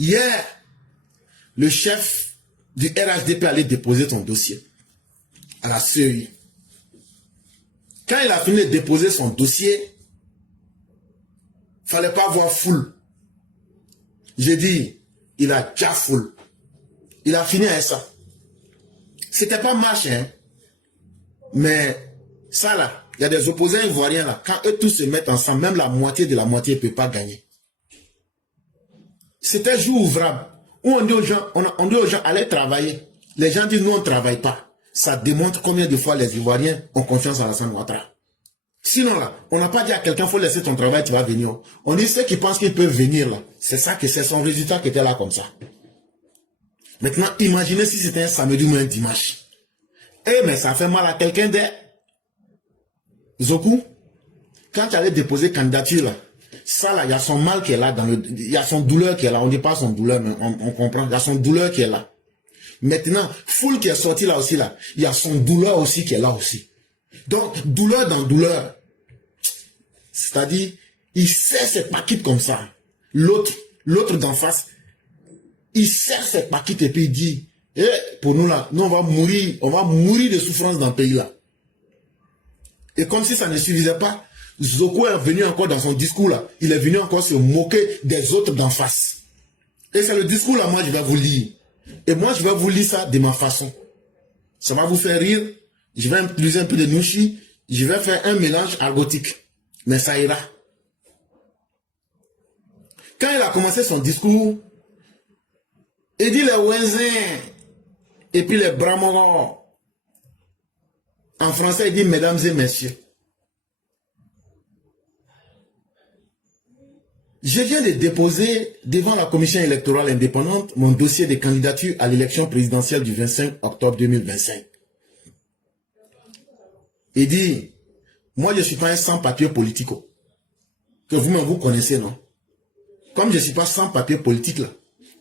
Hier, le chef du RHDP allait déposer son dossier à la CEI. Quand il a fini de déposer son dossier, il ne fallait pas voir foule. J'ai dit, il a déjà foule. Il a fini avec ça. C'était pas marche, hein. Mais ça là, il y a des opposants ivoiriens là. Quand eux tous se mettent ensemble, même la moitié de la moitié ne peut pas gagner. C'était jour ouvrable. Où on dit aux gens, allez travailler. Les gens disent, nous on ne travaille pas. Ça démontre combien de fois les Ivoiriens ont confiance en Alassane Ouattara. Sinon là, on n'a pas dit à quelqu'un, il faut laisser ton travail, tu vas venir. On dit ceux qui pensent qu'ils peuvent venir là. C'est ça que c'est son résultat qui était là comme ça. Maintenant, imaginez si c'était un samedi ou un dimanche. Eh mais ça fait mal à quelqu'un de Zoku. Quand tu allais déposer candidature là, ça là, il y a son mal qui est là, il y a son douleur qui est là. On ne dit pas son douleur, mais on comprend. Il y a son douleur qui est là. Maintenant, foule qui est sorti là aussi là, il y a son douleur aussi qui est là aussi. Donc, douleur dans douleur. C'est-à-dire, il serre ses paquettes comme ça. L'autre d'en face, il serre ses paquettes et puis il dit, eh, pour nous là, nous on va mourir de souffrance dans le pays là. Et comme si ça ne suffisait pas, Zoko est venu encore dans son discours là, il est venu encore se moquer des autres d'en face. Et c'est le discours là, moi je vais vous lire. Et moi je vais vous lire ça de ma façon. Ça va vous faire rire. Je vais utiliser un peu de Nushi. Je vais faire un mélange argotique. Mais ça ira. Quand il a commencé son discours, il dit les Wenzins et puis les Bramoro. En français, il dit mesdames et messieurs. Je viens de déposer devant la commission électorale indépendante mon dossier de candidature à l'élection présidentielle du 25 octobre 2025. Il dit, moi je ne suis pas un sans-papier politico. Que vous-même vous connaissez, non? Comme je ne suis pas sans-papier politique là,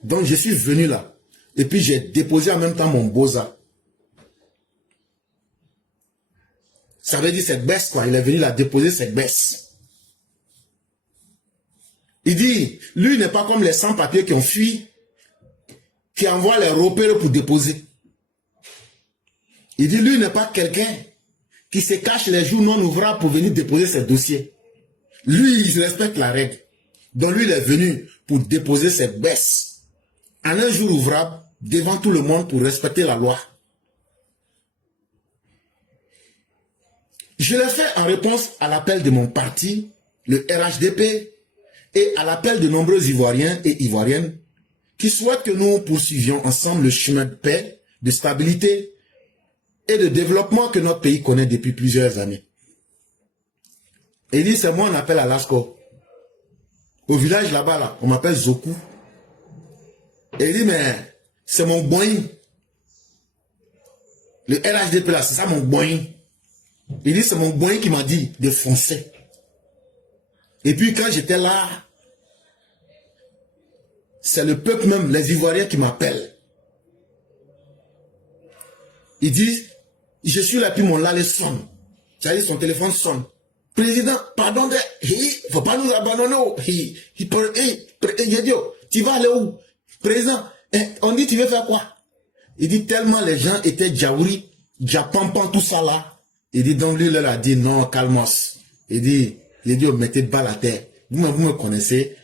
donc je suis venu là. Et puis j'ai déposé en même temps mon boza. Ça veut dire cette baisse quoi. Il est venu là déposer cette baisse. Il dit, lui n'est pas comme les sans-papiers qui ont fui, qui envoient les repères pour déposer. Il dit, lui n'est pas quelqu'un qui se cache les jours non ouvrables pour venir déposer ses dossiers. Lui, il respecte la règle. Donc lui, il est venu pour déposer ses baisses en un jour ouvrable devant tout le monde pour respecter la loi. Je l'ai fait en réponse à l'appel de mon parti, le RHDP, et à l'appel de nombreux Ivoiriens et Ivoiriennes qui souhaitent que nous poursuivions ensemble le chemin de paix, de stabilité et de développement que notre pays connaît depuis plusieurs années. Il dit, c'est moi on appelle à Lasco. Au village là-bas, là, on m'appelle Zoku. Et il dit, mais c'est mon boing. Le RHDP là, c'est ça mon boing. Il dit, c'est mon boing qui m'a dit de foncer. Et puis quand j'étais là, c'est le peuple même, les Ivoiriens qui m'appellent. Il dit, je suis là, puis mon lale sonne. C'est-à-dire son téléphone sonne. Président, pardon, il ne faut pas nous abandonner. Tu vas aller où? Président, on dit tu veux faire quoi? Il dit tellement les gens étaient djaouri, djapampan, tout ça là. Il dit donc lui, il a dit non, calmos. Il dit, oh, mettez de balle à terre. Vous me connaissez.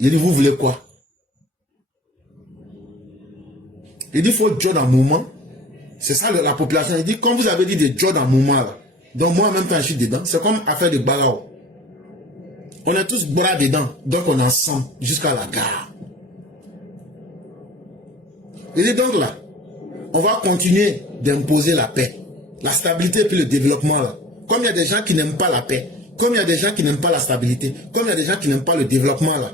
Il dit, vous voulez quoi? Il dit, il faut Joe dans le mouvement. C'est ça la population. Il dit, comme vous avez dit de Joe dans le mouvement là. Donc moi en même temps je suis dedans. C'est comme affaire de bagarre. On est tous bras dedans. Donc on est ensemble jusqu'à la gare. Il dit donc là, on va continuer d'imposer la paix, la stabilité et puis le développement là. Comme il y a des gens qui n'aiment pas la paix, comme il y a des gens qui n'aiment pas la stabilité, comme il y a des gens qui n'aiment pas le développement là,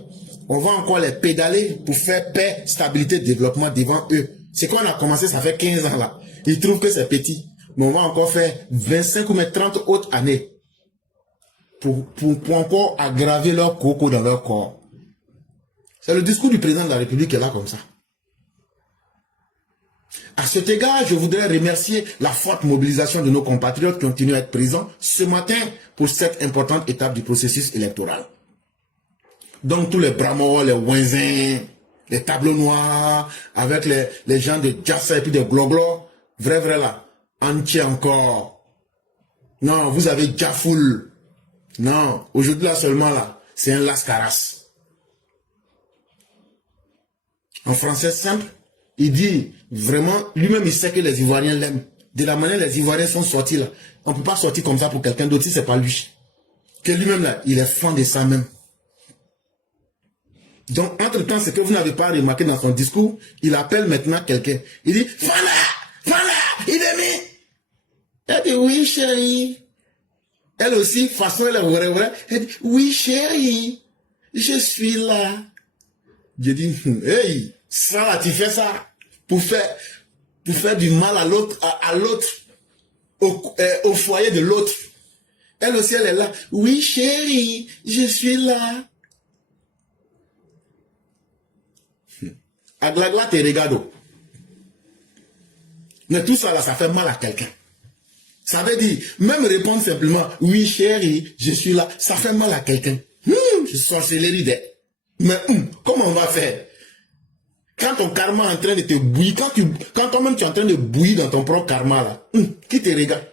on va encore les pédaler pour faire paix, stabilité, développement devant eux. C'est qu'on a commencé, ça fait 15 ans là. Ils trouvent que c'est petit. Mais on va encore faire 25 ou même 30 autres années pour encore aggraver leur coco dans leur corps. C'est le discours du président de la République qui est là comme ça. À cet égard, je voudrais remercier la forte mobilisation de nos compatriotes qui ont tenu à être présents ce matin pour cette importante étape du processus électoral. Donc tous les Bramors, les Wenzins, Les tableaux noirs, avec les gens de Jassa et puis de Gloglo. Vrai là. Entier encore. Non, vous avez Jafoul. Non, aujourd'hui là seulement là, c'est un Lascaras. En français simple, il dit vraiment, lui-même il sait que les Ivoiriens l'aiment. De la manière les Ivoiriens sont sortis là, on ne peut pas sortir comme ça pour quelqu'un d'autre si c'est pas lui. Que lui-même là, il est fan de ça même. Donc, entre-temps, ce que vous n'avez pas remarqué dans son discours, il appelle maintenant quelqu'un. Il dit, voilà, il est mis. Elle dit, oui, chérie. Elle aussi, façon, elle est vraie. Elle dit, oui, chérie, je suis là. Je dis, hey, ça là, tu fais ça pour faire du mal à l'autre, au foyer de l'autre. Elle aussi, elle est là. Oui, chérie, je suis là. Aglagla te regarde. Mais tout ça là, ça fait mal à quelqu'un. Ça veut dire, même répondre simplement, oui chérie, je suis là, ça fait mal à quelqu'un. Je sorcellerie de... Mais comment on va faire? Quand ton karma est en train de te bouillir, quand toi-même tu es en train de bouillir dans ton propre karma là, qui te regarde?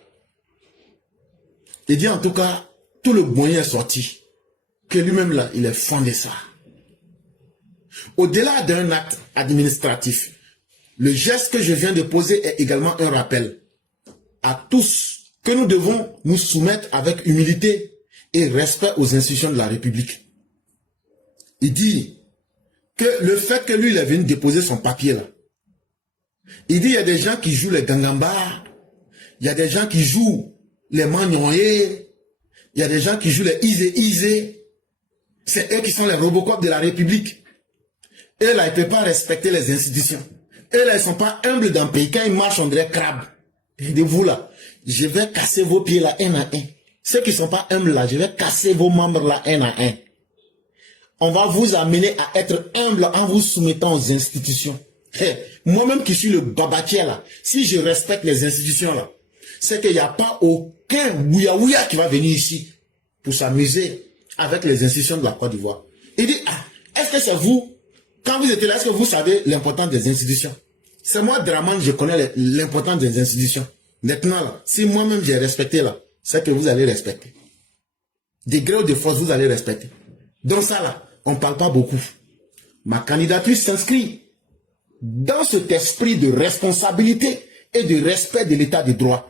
Il dit en tout cas, tout le moyen est sorti. Que lui-même là, il est fan de ça. Au-delà d'un acte administratif, le geste que je viens de poser est également un rappel à tous que nous devons nous soumettre avec humilité et respect aux institutions de la République. Il dit que le fait que lui, il est venu déposer son papier là, il dit il y a des gens qui jouent les gangambas, il y a des gens qui jouent les magnonés, il y a des gens qui jouent les isé. C'est eux qui sont les Robocop de la République. Eux là, ils ne peuvent pas respecter les institutions. Eux là, ils ne sont pas humbles dans le pays. Quand ils marchent, on dirait crabe. Et de vous là, je vais casser vos pieds là, un à un. Ceux qui ne sont pas humbles là, je vais casser vos membres là, un à un. On va vous amener à être humble en vous soumettant aux institutions. Hey, moi-même qui suis le babatier là, si je respecte les institutions là, c'est qu'il n'y a pas aucun ouïa qui va venir ici pour s'amuser avec les institutions de la Côte d'Ivoire. Il dit, est-ce que c'est vous? Quand vous étiez là, est-ce que vous savez l'importance des institutions? C'est moi, Draman, je connais l'importance des institutions. Maintenant, là, si moi-même j'ai respecté, là, c'est que vous allez respecter. Des gré ou de force, vous allez respecter. Donc ça, là, on ne parle pas beaucoup. Ma candidature s'inscrit dans cet esprit de responsabilité et de respect de l'état de droit.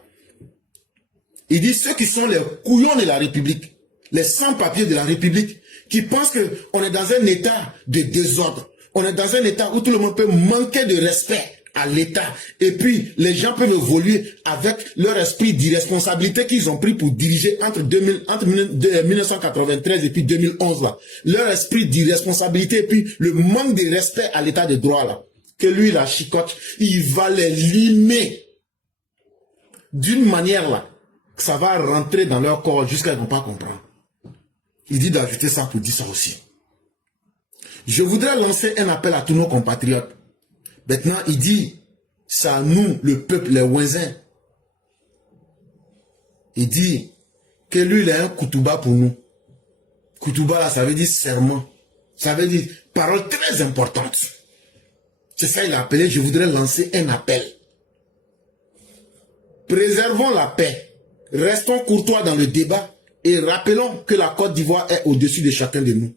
Il dit ceux qui sont les couillons de la République, les sans-papiers de la République, qui pensent qu'on est dans un état de désordre. On est dans un état où tout le monde peut manquer de respect à l'État. Et puis, les gens peuvent évoluer avec leur esprit d'irresponsabilité qu'ils ont pris pour diriger entre 1993 et puis 2011. Là. Leur esprit d'irresponsabilité et puis le manque de respect à l'État de droit. Là. Que lui, la chicote, il va les limer d'une manière là, que ça va rentrer dans leur corps jusqu'à ce qu'ils ne vont pas comprendre. Il dit d'ajouter ça pour dire ça aussi. Je voudrais lancer un appel à tous nos compatriotes. Maintenant, il dit, c'est à nous, le peuple, les Ouinzins. Il dit que lui, il a un koutouba pour nous. Koutouba, là, ça veut dire serment. Ça veut dire parole très importante. C'est ça qu'il a appelé, je voudrais lancer un appel. Préservons la paix. Restons courtois dans le débat et rappelons que la Côte d'Ivoire est au-dessus de chacun de nous.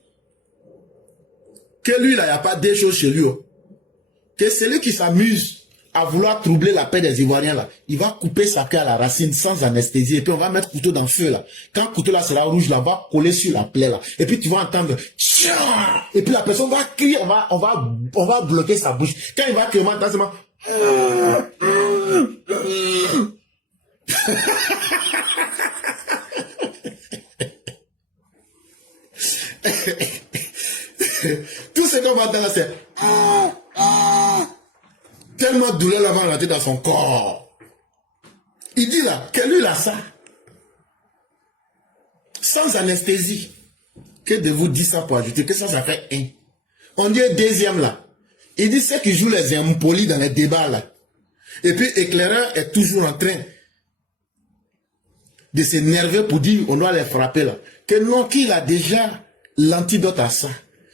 Que lui, là, il n'y a pas des choses chez lui. Que celui qui s'amuse à vouloir troubler la paix des Ivoiriens, là, il va couper sa queue à la racine sans anesthésie. Et puis on va mettre le couteau dans le feu, là. Quand le couteau là sera rouge, là, va coller sur la plaie, là. Et puis tu vas entendre... Et puis la personne va crier, on va bloquer sa bouche. Quand il va crier, on va entendre tout ce qu'on va entendre, c'est... Tellement de douleur là va rentrer dans son corps. Il dit là, que lui là ça. Sans anesthésie. Que de vous dire ça pour ajouter que ça fait un. On dit deuxième là. Il dit ceux qui jouent les impolis dans les débats là. Et puis éclaireur est toujours en train de s'énerver pour dire on doit les frapper là. Que non, qu'il a déjà l'antidote à ça.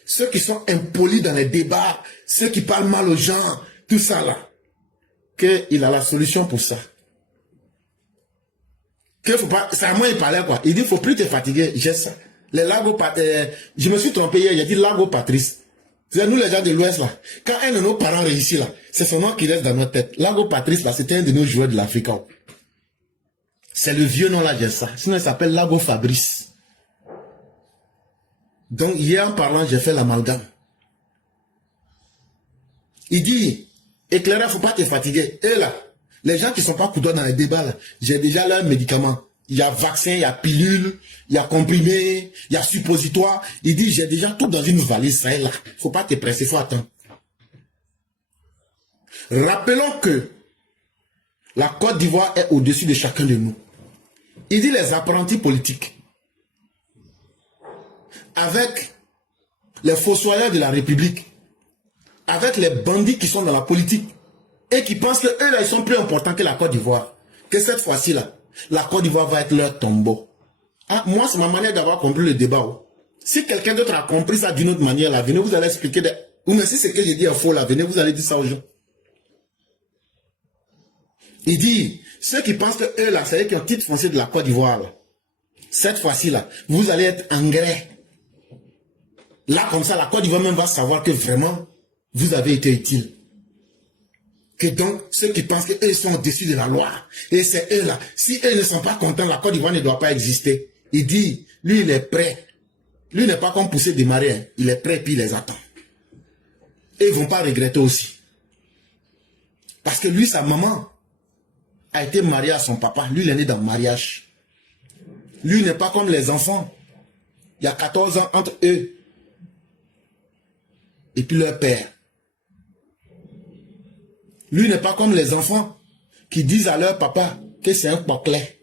ceux qui sont impolis dans les débats, ceux qui parlent mal aux gens, tout ça là, qu'il a la solution pour ça. Que faut pas, c'est à moi il parlait quoi. Il dit, faut plus te fatiguer, j'ai ça. Les Lago je me suis trompé hier, j'ai dit Lago Patrice. C'est nous les gens de l'Ouest là. Quand un de nos parents réussit là, c'est son nom qui reste dans notre tête. Lago Patrice là, c'était un de nos joueurs de l'Afrique. C'est le vieux nom là, j'ai ça. Sinon il s'appelle Lago Fabrice. Donc hier en parlant, j'ai fait l'amalgame. Il dit, éclaireur, faut pas te fatiguer. Et là, les gens qui sont pas coudons dans les débats là, j'ai déjà leurs médicaments. Il y a vaccin, il y a pilule, il y a comprimé, il y a suppositoire. Il dit, j'ai déjà tout dans une valise, ça est là. Faut pas te presser, faut attendre. Rappelons que la Côte d'Ivoire est au-dessus de chacun de nous. Il dit les apprentis politiques, avec les fossoyeurs de la République, avec les bandits qui sont dans la politique, et qui pensent que eux là, ils sont plus importants que la Côte d'Ivoire. Que cette fois-ci là, la Côte d'Ivoire va être leur tombeau. Ah, moi, c'est ma manière d'avoir compris le débat. Oh. Si quelqu'un d'autre a compris ça d'une autre manière, là, venez, vous allez expliquer. Ou mais si c'est que j'ai dit est faux, là, venez, vous allez dire ça aux gens. Il dit, ceux qui pensent que eux, là, c'est eux qui ont titre foncier de la Côte d'Ivoire, là. Cette fois-ci, là, vous allez être engrais. Là, comme ça, la Côte d'Ivoire même va savoir que vraiment, vous avez été utile. Que donc, ceux qui pensent qu'eux sont au-dessus de la loi, et c'est eux là, si eux ne sont pas contents, la Côte d'Ivoire ne doit pas exister. Il dit, lui il est prêt. Lui n'est pas comme pousser des marées, hein. Il est prêt puis il les attend. Et ils ne vont pas regretter aussi. Parce que lui, sa maman a été mariée à son papa. Lui, il est né dans le mariage. Lui n'est pas comme les enfants. Il y a 14 ans entre eux et puis leur père. Lui n'est pas comme les enfants qui disent à leur papa que c'est un poclet.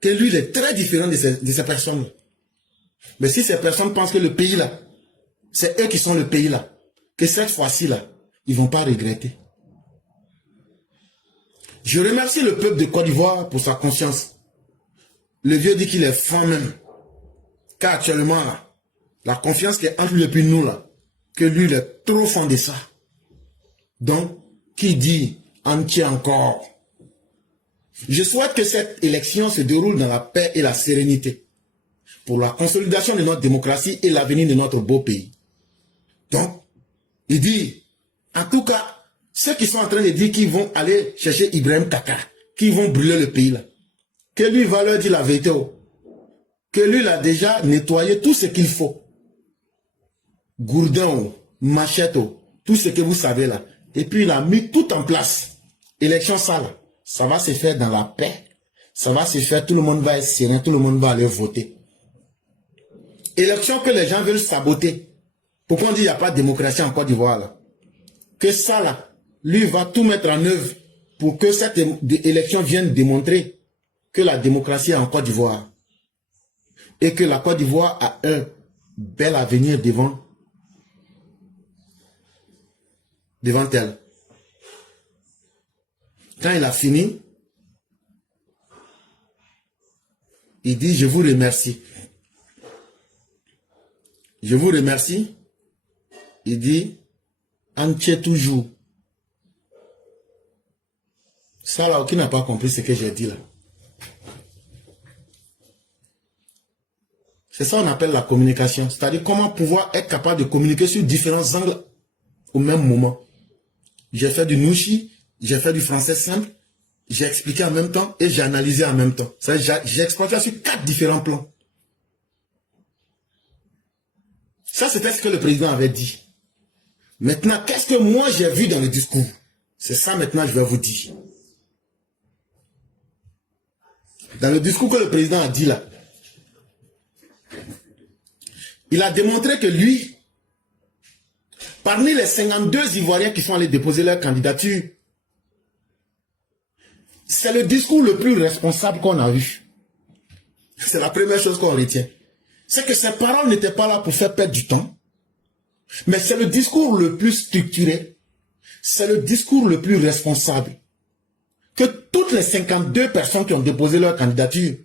Que lui, il est très différent de ces personnes. Mais si ces personnes pensent que le pays là, c'est eux qui sont le pays là, que cette fois-ci là, ils ne vont pas regretter. Je remercie le peuple de Côte d'Ivoire pour sa conscience. Le vieux dit qu'il est franc même. Car actuellement là, la confiance qui est entre lui et puis nous là, que lui, il est trop fond de ça. Donc, qui dit entier encore? Je souhaite que cette élection se déroule dans la paix et la sérénité pour la consolidation de notre démocratie et l'avenir de notre beau pays. Donc, il dit, en tout cas, ceux qui sont en train de dire qu'ils vont aller chercher Ibrahim Kaka, qu'ils vont brûler le pays là, que lui va leur dire la vérité, que lui il a déjà nettoyé tout ce qu'il faut. Gourdin, machette, tout ce que vous savez là. Et puis il a mis tout en place. Élection ça va se faire dans la paix. Ça va se faire, tout le monde va être serein, tout le monde va aller voter. Élection que les gens veulent saboter. Pourquoi on dit qu'il n'y a pas de démocratie en Côte d'Ivoire là? Que ça là, lui va tout mettre en œuvre pour que cette élection vienne démontrer que la démocratie est en Côte d'Ivoire. Et que la Côte d'Ivoire a un bel avenir devant elle. Quand il a fini, il dit, je vous remercie. Je vous remercie. Il dit, entier toujours. Ça là, qui n'a pas compris ce que j'ai dit là. C'est ça qu'on appelle la communication. C'est-à-dire comment pouvoir être capable de communiquer sur différents angles au même moment. J'ai fait du nouchi, j'ai fait du français simple, j'ai expliqué en même temps et j'ai analysé en même temps. J'ai exploité sur 4 différents plans. Ça, c'était ce que le président avait dit. Maintenant, qu'est-ce que moi j'ai vu dans le discours? C'est ça maintenant je vais vous dire. Dans le discours que le président a dit là, il a démontré que lui, parmi les 52 Ivoiriens qui sont allés déposer leur candidature, c'est le discours le plus responsable qu'on a vu. C'est la première chose qu'on retient. C'est que ces paroles n'étaient pas là pour faire perdre du temps, mais c'est le discours le plus structuré, c'est le discours le plus responsable. Que toutes les 52 personnes qui ont déposé leur candidature,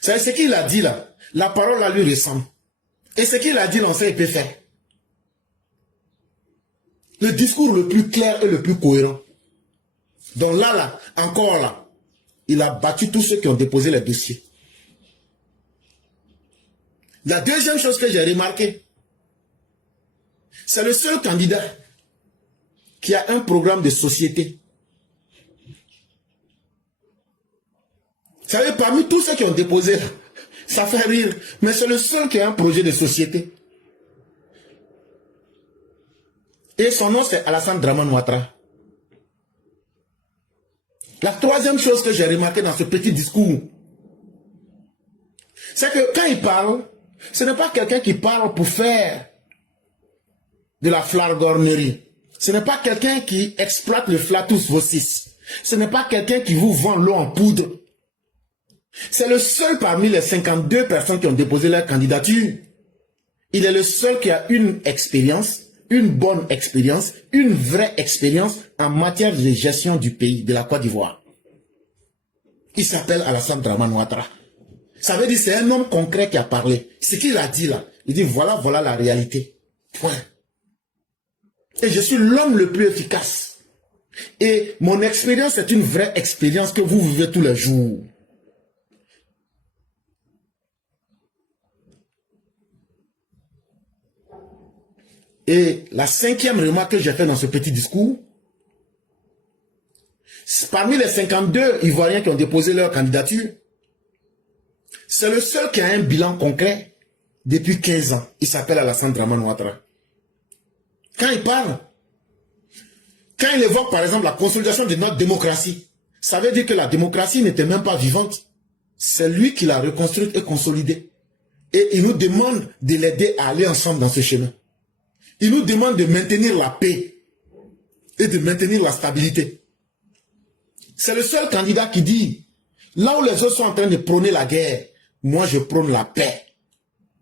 c'est ce qu'il a dit là, la parole à lui ressemble. Et ce qu'il a dit, l'ancien, il peut faire. Le discours le plus clair et le plus cohérent. Donc là, encore là, il a battu tous ceux qui ont déposé les dossiers. La deuxième chose que j'ai remarqué, c'est le seul candidat qui a un programme de société. Vous savez, parmi tous ceux qui ont déposé, ça fait rire, mais c'est le seul qui a un projet de société. Et son nom, c'est Alassane Dramane Ouattara. La troisième chose que j'ai remarqué dans ce petit discours, c'est que quand il parle, ce n'est pas quelqu'un qui parle pour faire de la flagornerie. Ce n'est pas quelqu'un qui exploite le flatus vocis. Ce n'est pas quelqu'un qui vous vend l'eau en poudre. C'est le seul parmi les 52 personnes qui ont déposé leur candidature. Il est le seul qui a une expérience, une bonne expérience, une vraie expérience en matière de gestion du pays, de la Côte d'Ivoire. Il s'appelle Alassane Dramane Ouattara. Ça veut dire c'est un homme concret qui a parlé. Ce qu'il a dit là, il dit voilà la réalité. Point. Et je suis l'homme le plus efficace. Et mon expérience est une vraie expérience que vous vivez tous les jours. Et la cinquième remarque que j'ai faite dans ce petit discours, parmi les 52 Ivoiriens qui ont déposé leur candidature, c'est le seul qui a un bilan concret depuis 15 ans. Il s'appelle Alassane Dramane Ouattara. Quand il parle, quand il évoque par exemple la consolidation de notre démocratie, ça veut dire que la démocratie n'était même pas vivante. C'est lui qui l'a reconstruite et consolidée. Et il nous demande de l'aider à aller ensemble dans ce chemin. Il nous demande de maintenir la paix et de maintenir la stabilité. C'est le seul candidat qui dit, là où les autres sont en train de prôner la guerre, moi je prône la paix.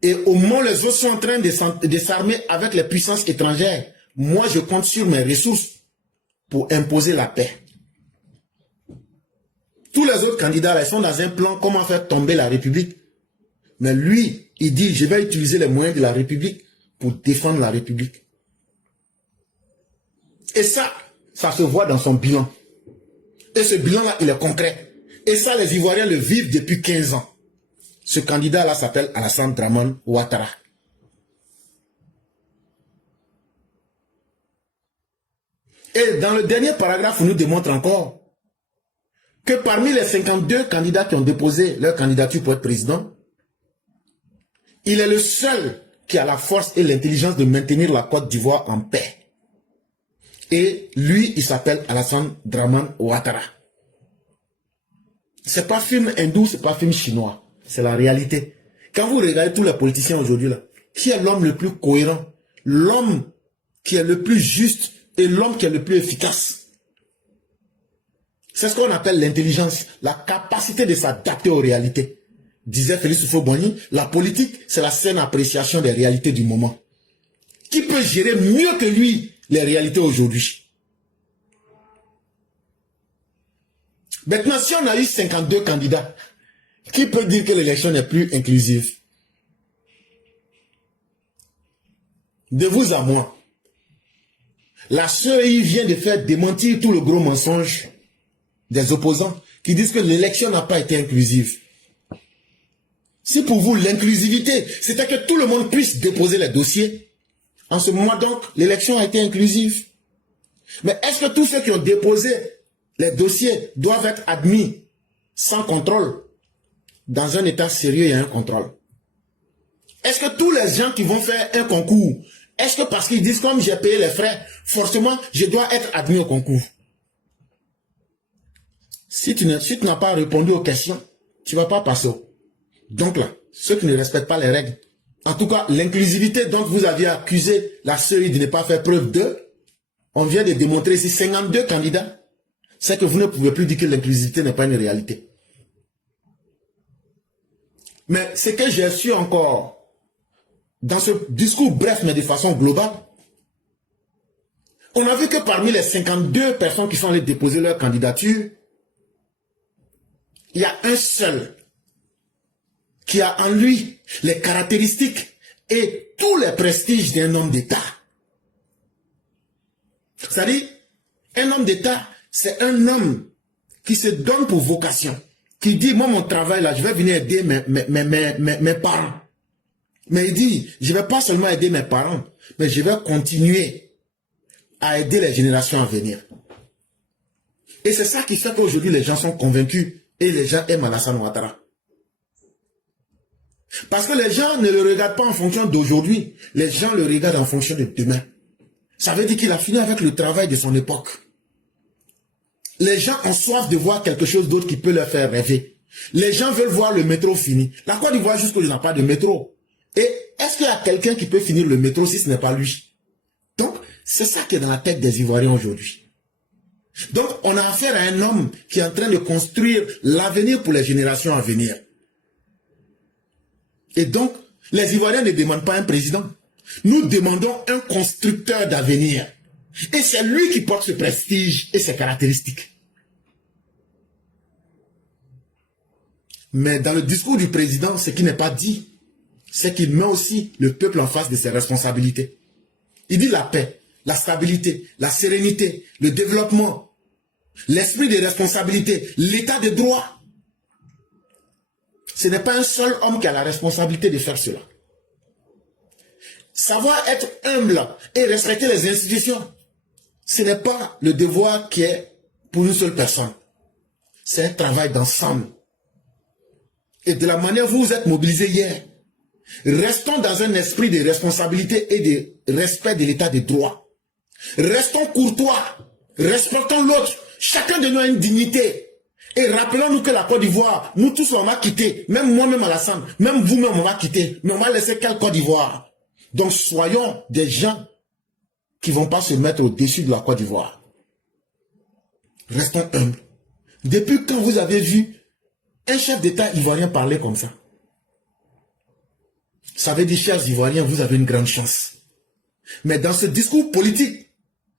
Et au moment où les autres sont en train de s'armer avec les puissances étrangères, moi je compte sur mes ressources pour imposer la paix. Tous les autres candidats là, ils sont dans un plan comment faire tomber la République. Mais lui, il dit, je vais utiliser les moyens de la République pour défendre la République. Et ça se voit dans son bilan. Et ce bilan-là, il est concret. Et ça, les Ivoiriens le vivent depuis 15 ans. Ce candidat-là s'appelle Alassane Dramane Ouattara. Et dans le dernier paragraphe, on nous démontre encore que parmi les 52 candidats qui ont déposé leur candidature pour être président, il est le seul qui a la force et l'intelligence de maintenir la Côte d'Ivoire en paix. Et lui, il s'appelle Alassane Dramane Ouattara. C'est pas film hindou, c'est pas film chinois. C'est la réalité. Quand vous regardez tous les politiciens aujourd'hui là, qui est l'homme le plus cohérent, l'homme qui est le plus juste et l'homme qui est le plus efficace? C'est ce qu'on appelle l'intelligence, la capacité de s'adapter aux réalités. Disait Félix Houphouët-Boigny, la politique, c'est la saine appréciation des réalités du moment. Qui peut gérer mieux que lui les réalités aujourd'hui? Maintenant, si on a eu 52 candidats, qui peut dire que l'élection n'est plus inclusive? De vous à moi, la CEI vient de faire démentir tout le gros mensonge des opposants qui disent que l'élection n'a pas été inclusive. Si pour vous, l'inclusivité, c'était que tout le monde puisse déposer les dossiers, en ce moment donc, l'élection a été inclusive. Mais est-ce que tous ceux qui ont déposé les dossiers doivent être admis sans contrôle? Dans un état sérieux, il y a un contrôle. Est-ce que tous les gens qui vont faire un concours, est-ce que parce qu'ils disent comme j'ai payé les frais, forcément je dois être admis au concours? Si tu n'as pas répondu aux questions, tu ne vas pas passer. Donc là, ceux qui ne respectent pas les règles, en tout cas l'inclusivité dont vous aviez accusé la CEI de ne pas faire preuve de, on vient de démontrer ici 52 candidats, c'est que vous ne pouvez plus dire que l'inclusivité n'est pas une réalité. Mais ce que j'ai su encore, dans ce discours bref mais de façon globale, on a vu que parmi les 52 personnes qui sont allées déposer leur candidature, il y a un seul qui a en lui les caractéristiques et tous les prestiges d'un homme d'État. C'est-à-dire, un homme d'État, c'est un homme qui se donne pour vocation, qui dit, moi, mon travail, là, je vais venir aider mes parents. Mais il dit, je ne vais pas seulement aider mes parents, mais je vais continuer à aider les générations à venir. Et c'est ça qui fait qu'aujourd'hui, les gens sont convaincus et les gens aiment Alassane Ouattara. Parce que les gens ne le regardent pas en fonction d'aujourd'hui, les gens le regardent en fonction de demain. Ça veut dire qu'il a fini avec le travail de son époque. Les gens ont soif de voir quelque chose d'autre qui peut leur faire rêver. Les gens veulent voir le métro fini. La Côte d'Ivoire, jusqu'aujourd'hui, n'a pas de métro. Et est-ce qu'il y a quelqu'un qui peut finir le métro si ce n'est pas lui? Donc, c'est ça qui est dans la tête des Ivoiriens aujourd'hui. Donc, on a affaire à un homme qui est en train de construire l'avenir pour les générations à venir. Et donc, les Ivoiriens ne demandent pas un président. Nous demandons un constructeur d'avenir. Et c'est lui qui porte ce prestige et ses caractéristiques. Mais dans le discours du président, ce qui n'est pas dit, c'est qu'il met aussi le peuple en face de ses responsabilités. Il dit la paix, la stabilité, la sérénité, le développement, l'esprit de responsabilité, l'état de droit. Ce n'est pas un seul homme qui a la responsabilité de faire cela. Savoir être humble et respecter les institutions, ce n'est pas le devoir qui est pour une seule personne. C'est un travail d'ensemble. Et de la manière dont vous êtes mobilisés hier, restons dans un esprit de responsabilité et de respect de l'état de droit. Restons courtois, respectons l'autre. Chacun de nous a une dignité. Et rappelons-nous que la Côte d'Ivoire, nous tous on va quitter. Même moi-même Alassane, même vous-même on va quitter. Mais on va laisser quelle Côte d'Ivoire? Donc soyons des gens qui ne vont pas se mettre au-dessus de la Côte d'Ivoire. Restons humbles. Depuis quand vous avez vu un chef d'État ivoirien parler comme ça? Ça veut dire, chers Ivoiriens, vous avez une grande chance. Mais dans ce discours politique,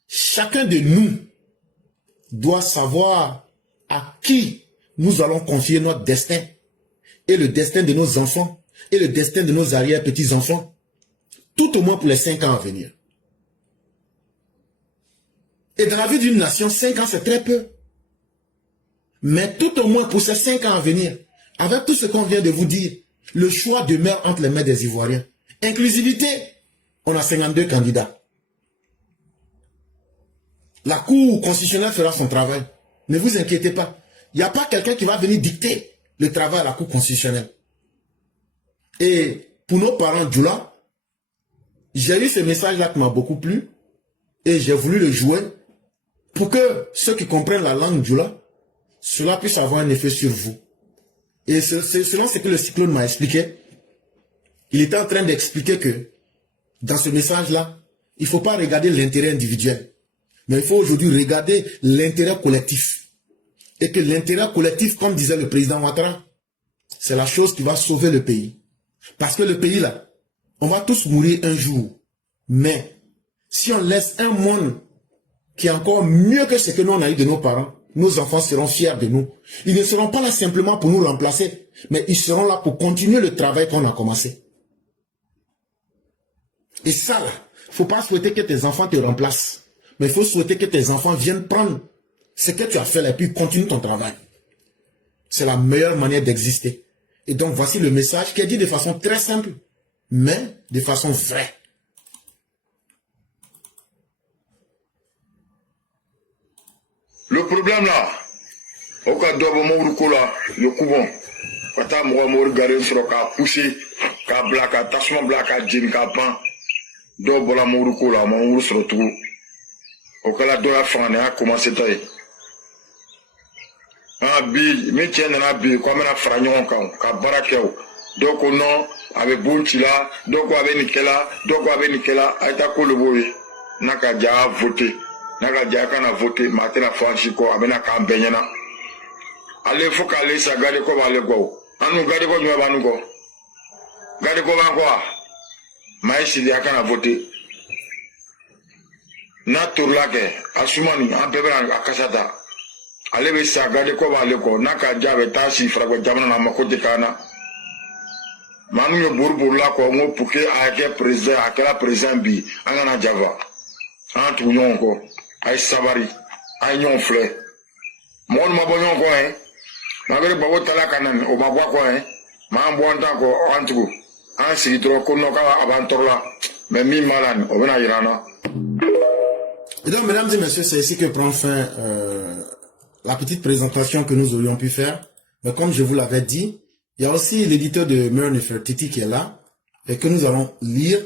chacun de nous doit savoir à qui nous allons confier notre destin et le destin de nos enfants et le destin de nos arrière-petits-enfants, tout au moins pour les 5 ans à venir. Et dans la vie d'une nation, 5 ans c'est très peu. Mais tout au moins pour ces 5 ans à venir, avec tout ce qu'on vient de vous dire, le choix demeure entre les mains des Ivoiriens. Inclusivité, on a 52 candidats. La Cour constitutionnelle fera son travail. Ne vous inquiétez pas. Il n'y a pas quelqu'un qui va venir dicter le travail à la Cour constitutionnelle. Et pour nos parents Djoula, j'ai eu ce message-là qui m'a beaucoup plu et j'ai voulu le jouer pour que ceux qui comprennent la langue Djoula, cela puisse avoir un effet sur vous. Et selon ce que le cyclone m'a expliqué, il était en train d'expliquer que dans ce message-là, il ne faut pas regarder l'intérêt individuel, mais il faut aujourd'hui regarder l'intérêt collectif. Et que l'intérêt collectif, comme disait le président Ouattara, c'est la chose qui va sauver le pays. Parce que le pays là, on va tous mourir un jour. Mais si on laisse un monde qui est encore mieux que ce que nous on a eu de nos parents, nos enfants seront fiers de nous. Ils ne seront pas là simplement pour nous remplacer, mais ils seront là pour continuer le travail qu'on a commencé. Et ça là, il ne faut pas souhaiter que tes enfants te remplacent, mais il faut souhaiter que tes enfants viennent prendre ce que tu as fait là et puis continue ton travail. C'est la meilleure manière d'exister. Et donc voici le message qui est dit de façon très simple, mais de façon vraie. Le problème là, au cas d'où mon là, le couvent, quand tu as mon regardé sur ka poussé, ka black, ka tasman black, ka jean, ka pan, d'où bola mon là, mon sur tout. Au cas là, d'où la fin, a commencé à tailler. Ah bi, mais tiens na bi, comme on a fragnon ka barakeo. Donc non, avec Bontila, donc avec Nikela, donc avec Nikela, aïta ko le boy, naka ja voté. Naka jaka na voté matin à Franchico amena kambenyana allez faut qu'aller ça garder ko aller go anu garder ko nyoba nu go garder ko ba quoi maïsi jaka na voté na tourlake asumani en bébé na akasata allez be ça garder ko ba aller ko naka jabe tashi frago jamana na makote kana Manu yo bourbour là quoi, on pour que à quel président bi, angana java. En tout yon ko, ay sabari, ay yon fleur. Mon ma bon yon ko hein. Malgré babo tala kanan, o ma bois quoi hein. Ma en bois tant ko en tout. En si trop ko no ka avantor là. Mais mi malan, o bena irana. Et donc, mesdames et messieurs, c'est ici que prend fin la petite présentation que nous aurions pu faire. Mais comme je vous l'avais dit, il y a aussi l'éditeur de Mère Nefertiti qui est là et que nous allons lire.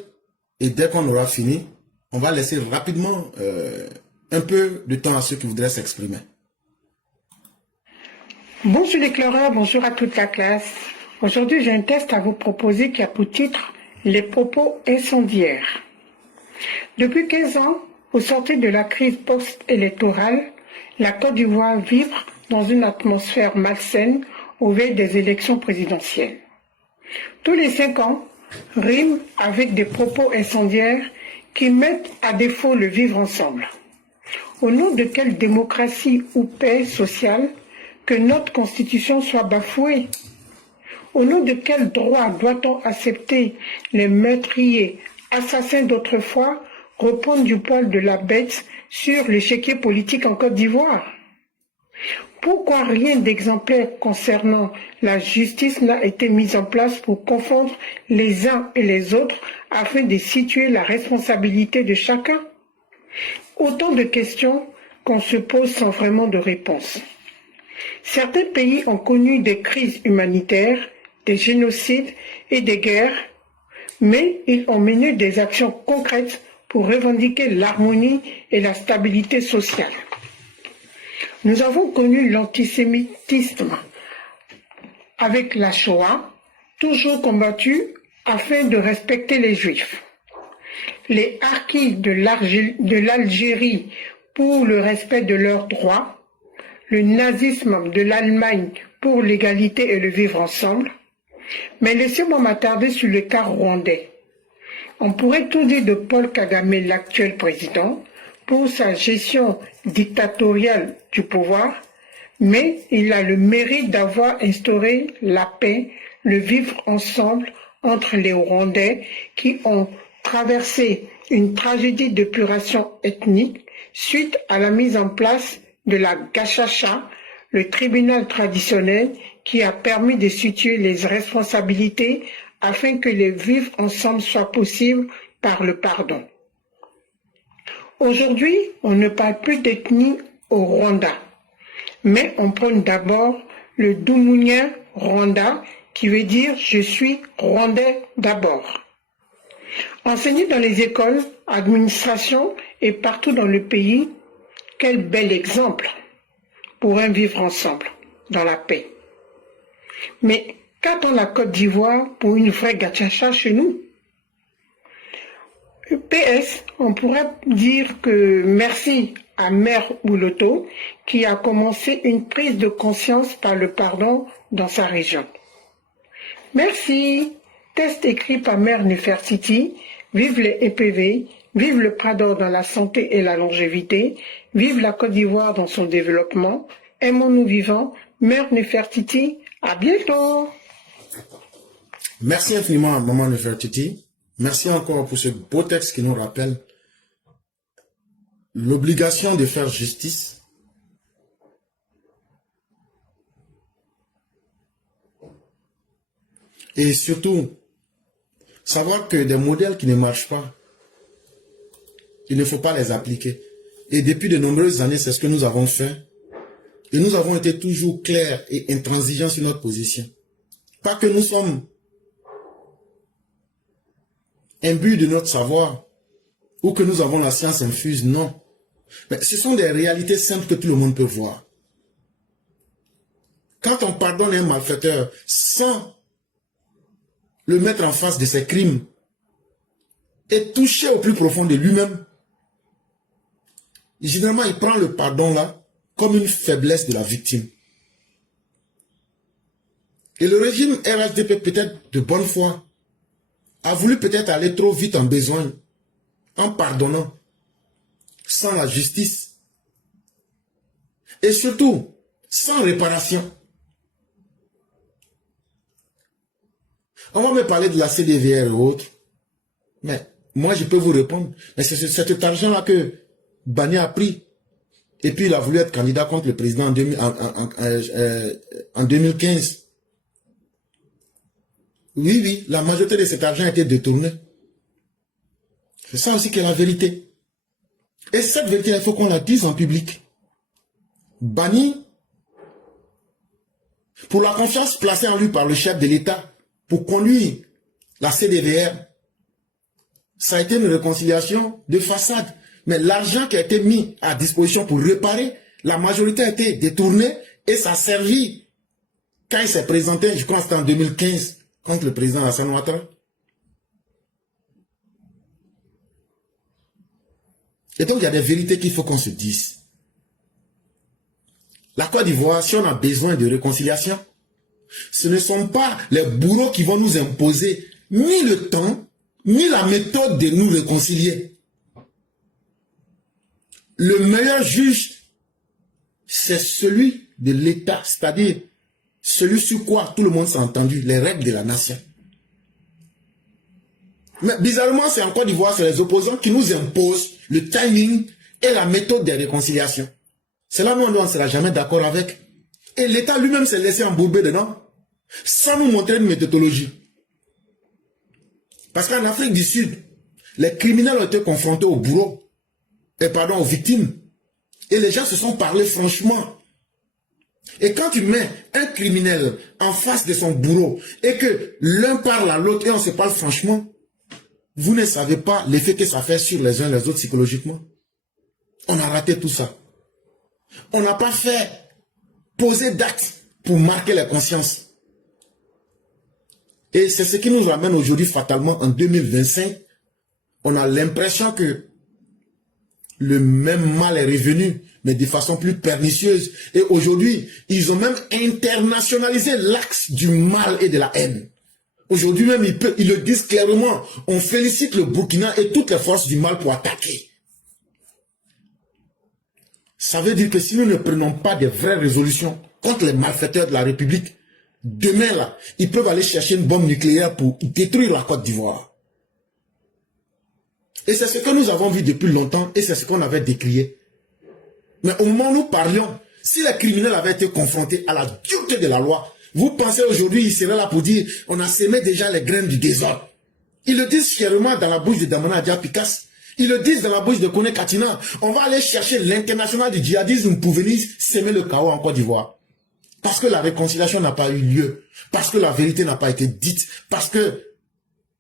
Et dès qu'on aura fini, on va laisser rapidement un peu de temps à ceux qui voudraient s'exprimer. Bonjour les chloreurs, bonjour à toute la classe. Aujourd'hui, j'ai un test à vous proposer qui a pour titre « Les propos incendiaires ». Depuis 15 ans, au sortir de la crise post-électorale, la Côte d'Ivoire vibre dans une atmosphère malsaine au veille des élections présidentielles. Tous les 5 ans, riment avec des propos incendiaires qui mettent à défaut le vivre ensemble. Au nom de quelle démocratie ou paix sociale que notre constitution soit bafouée? Au nom de quel droit doit-on accepter les meurtriers, assassins d'autrefois, reprendre du poil de la bête sur l'échiquier politique en Côte d'Ivoire? Pourquoi rien d'exemplaire concernant la justice n'a été mis en place pour confondre les uns et les autres afin de situer la responsabilité de chacun? Autant de questions qu'on se pose sans vraiment de réponse. Certains pays ont connu des crises humanitaires, des génocides et des guerres, mais ils ont mené des actions concrètes pour revendiquer l'harmonie et la stabilité sociale. Nous avons connu l'antisémitisme avec la Shoah, toujours combattu afin de respecter les Juifs. Les harkis de l'Algérie pour le respect de leurs droits, le nazisme de l'Allemagne pour l'égalité et le vivre ensemble. Mais laissez-moi m'attarder sur le cas rwandais. On pourrait tout dire de Paul Kagame, l'actuel président, pour sa gestion dictatoriale du pouvoir, mais il a le mérite d'avoir instauré la paix, le vivre ensemble entre les Rwandais qui ont traversé une tragédie d'épuration ethnique suite à la mise en place de la Gachacha, le tribunal traditionnel qui a permis de situer les responsabilités afin que les vivre ensemble soit possible par le pardon. Aujourd'hui, on ne parle plus d'ethnie au Rwanda, mais on prône d'abord le Dumunya Rwanda, qui veut dire « je suis Rwandais d'abord ». Enseigné dans les écoles, administration et partout dans le pays, quel bel exemple pour un vivre ensemble, dans la paix. Mais qu'attend la Côte d'Ivoire pour une vraie gachacha chez nous? PS, on pourrait dire que merci à Mère Bouloto qui a commencé une prise de conscience par le pardon dans sa région. Merci. Test écrit par Mère Nefertiti. Vive les EPV. Vive le pardon dans la santé et la longévité. Vive la Côte d'Ivoire dans son développement. Aimons-nous vivants. Mère Nefertiti. À bientôt. Merci infiniment à Maman Nefertiti. Merci encore pour ce beau texte qui nous rappelle l'obligation de faire justice. Et surtout, savoir que des modèles qui ne marchent pas, il ne faut pas les appliquer. Et depuis de nombreuses années, c'est ce que nous avons fait. Et nous avons été toujours clairs et intransigeants sur notre position. Pas que nous sommes imbus de notre savoir ou que nous avons la science infuse, non. Mais ce sont des réalités simples que tout le monde peut voir. Quand on pardonne un malfaiteur sans le mettre en face de ses crimes et toucher au plus profond de lui-même, généralement il prend le pardon là comme une faiblesse de la victime. Et le régime RHDP, peut-être de bonne foi, a voulu peut-être aller trop vite en besogne, en pardonnant, sans la justice, et surtout, sans réparation. On va me parler de la CDVR et autres. Mais moi, je peux vous répondre. Mais c'est cet argent-là que Bani a pris. Et puis, il a voulu être candidat contre le président en 2015. Oui, oui, la majorité de cet argent a été détourné. C'est ça aussi qui est la vérité. Et cette vérité, il faut qu'on la dise en public. Bani, pour la confiance placée en lui par le chef de l'État, pour conduire la CDVR, ça a été une réconciliation de façade. Mais l'argent qui a été mis à disposition pour réparer, la majorité a été détournée et ça a servi. Quand il s'est présenté, je crois que c'était en 2015, contre le président Hassan Ouattara. Et donc, il y a des vérités qu'il faut qu'on se dise. La Côte d'Ivoire, si on a besoin de réconciliation, ce ne sont pas les bourreaux qui vont nous imposer ni le temps, ni la méthode de nous réconcilier. Le meilleur juge, c'est celui de l'État, c'est-à-dire celui sur quoi tout le monde s'est entendu, les règles de la nation. Mais bizarrement, c'est en Côte d'Ivoire, c'est les opposants qui nous imposent le timing et la méthode de réconciliation. C'est là où on ne sera jamais d'accord avec. Et l'État lui-même s'est laissé embourber dedans, sans nous montrer une méthodologie. Parce qu'en Afrique du Sud, les criminels ont été confrontés aux bourreaux, aux victimes. Et les gens se sont parlé franchement. Et quand tu mets un criminel en face de son bourreau, et que l'un parle à l'autre et on se parle franchement, vous ne savez pas l'effet que ça fait sur les uns et les autres psychologiquement. On a raté tout ça. On n'a pas fait poser d'actes pour marquer les consciences. Et c'est ce qui nous ramène aujourd'hui fatalement en 2025. On a l'impression que le même mal est revenu, mais de façon plus pernicieuse. Et aujourd'hui, ils ont même internationalisé l'axe du mal et de la haine. Aujourd'hui même, ils le disent clairement. On félicite le Burkina et toutes les forces du mal pour attaquer. Ça veut dire que si nous ne prenons pas de vraies résolutions contre les malfaiteurs de la République, demain là, ils peuvent aller chercher une bombe nucléaire pour détruire la Côte d'Ivoire. Et c'est ce que nous avons vu depuis longtemps et c'est ce qu'on avait décrié. Mais au moment où nous parlions, si les criminels avaient été confrontés à la dureté de la loi, vous pensez aujourd'hui, ils seraient là pour dire, on a semé déjà les graines du désordre. Ils le disent fièrement dans la bouche de Damana Diapikas. Ils le disent dans la bouche de Kone Katina. On va aller chercher l'international du djihadisme pour venir semer le chaos en Côte d'Ivoire. Parce que la réconciliation n'a pas eu lieu. Parce que la vérité n'a pas été dite. Parce que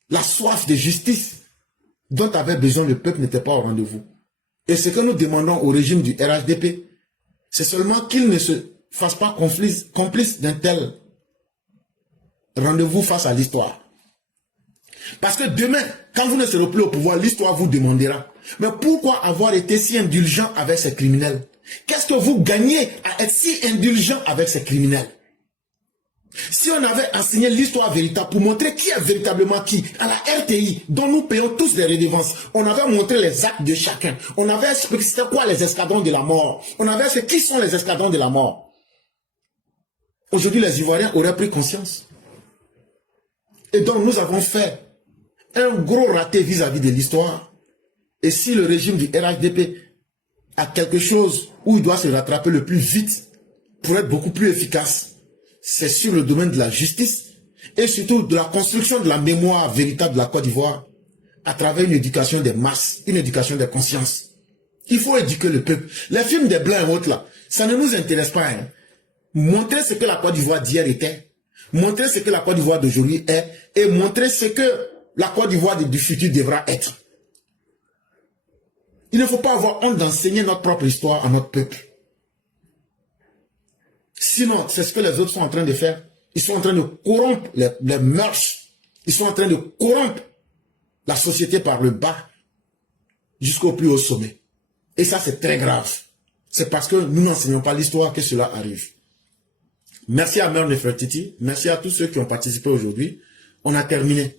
la soif de justice dont avait besoin le peuple n'était pas au rendez-vous. Et ce que nous demandons au régime du RHDP, c'est seulement qu'il ne se fasse pas complice d'un tel rendez-vous face à l'histoire. Parce que demain, quand vous ne serez plus au pouvoir, l'histoire vous demandera. Mais pourquoi avoir été si indulgent avec ces criminels? Qu'est-ce que vous gagnez à être si indulgent avec ces criminels? Si on avait enseigné l'histoire véritable pour montrer qui est véritablement qui, à la RTI, dont nous payons tous des redevances, on avait montré les actes de chacun. On avait expliqué c'était quoi les escadrons de la mort. On avait expliqué qui sont les escadrons de la mort. Aujourd'hui, les Ivoiriens auraient pris conscience. Et donc, nous avons fait un gros raté vis-à-vis de l'histoire. Et si le régime du RHDP a quelque chose où il doit se rattraper le plus vite pour être beaucoup plus efficace, c'est sur le domaine de la justice et surtout de la construction de la mémoire véritable de la Côte d'Ivoire à travers une éducation des masses, une éducation des consciences. Il faut éduquer le peuple. Les films des Blancs et autres là, ça ne nous intéresse pas. Hein. Montrer ce que la Côte d'Ivoire d'hier était, montrer ce que la Côte d'Ivoire d'aujourd'hui est et montrer ce que la Côte d'Ivoire du futur devra être. Il ne faut pas avoir honte d'enseigner notre propre histoire à notre peuple. Sinon, c'est ce que les autres sont en train de faire. Ils sont en train de corrompre les mœurs. Ils sont en train de corrompre la société par le bas jusqu'au plus haut sommet. Et ça, c'est très grave. C'est parce que nous n'enseignons pas l'histoire que cela arrive. Merci à Mère Nefertiti. Merci à tous ceux qui ont participé aujourd'hui. On a terminé.